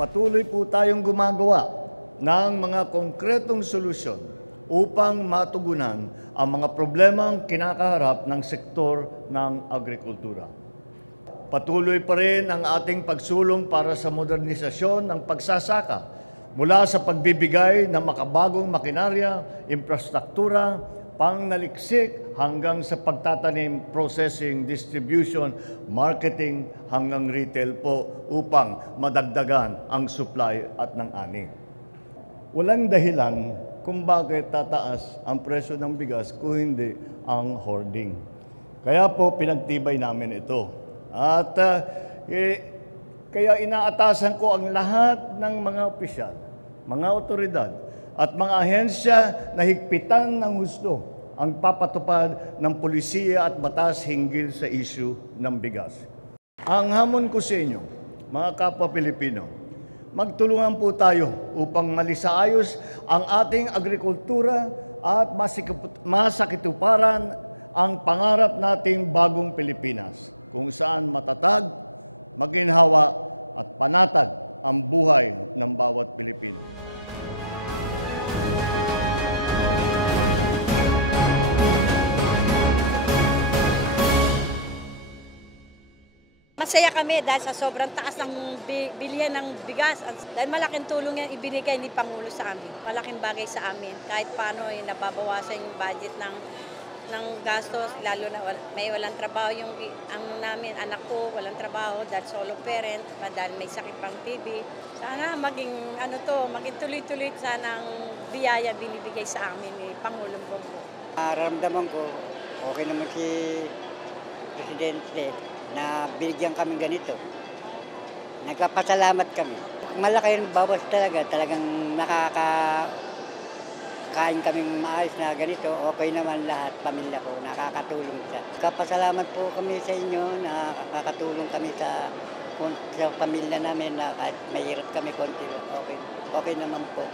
Patuloy po tayong gumagawa ng mga konkretong solusyon upang matugunan ang mga problemang kinakaharap ng sektor ng agrikultura. Patuloy pa rin ang ating pagsulong para sa modernisasyon ng pagsasaka mula sa pagbibigay ng makabagong makinarya, infrastruktura, pangnaliksik hanggang sa pagtatanim, processing, distribution, marketing hanggang retail po upang madagdagan ang supply at ng ani. Walang dahilan kung bakit tataas ang presyo ng bigas kung hindi ang hoarding. Kaya po pinagtibay namin ito. At kaya inaatasan ko ang lahat ng mga opisyal, mga otoridad, at mga ahensya na higpitan ng husto ang papatupad ng pulisiya at batas hinggil sa issue ng bigas. Ang hamon ko sa inyo, mga kapwa Pilipino, magtulungan po tayo upang malisaayos ang ating agrikultura at masakituparan ang pangarap nating bagong Pilipinas, kung saan matatag, maginhawa at panatag ang buhay ng bawat Pilipino. Masaya kami dahil sa sobrang taas ng bilihan ng bigas. Dahil malaking tulong yan ibinigay ni Pangulo sa amin. Malaking bagay sa amin. Kahit paano nababawasan yung budget ng gastos, lalo na may walang trabaho yung namin, anak ko walang trabaho dahil solo parent, dahil may sakit pang TB. Sana maging tuloy-tuloy sana ang biyaya binibigay sa amin ni Pangulong Bongbong. Nararamdaman ko, okay naman si Presidente na binigyan kami ganito. Nagpapasalamat kami. Malaki yung bawas talagang nakakain kaming maayos na ganito. Okay naman lahat, pamilya ko, nakakatulong siya. Kapasalamat po kami sa inyo na nakakatulong kami sa pamilya namin na kahit mahirap kami konti. Okay naman po.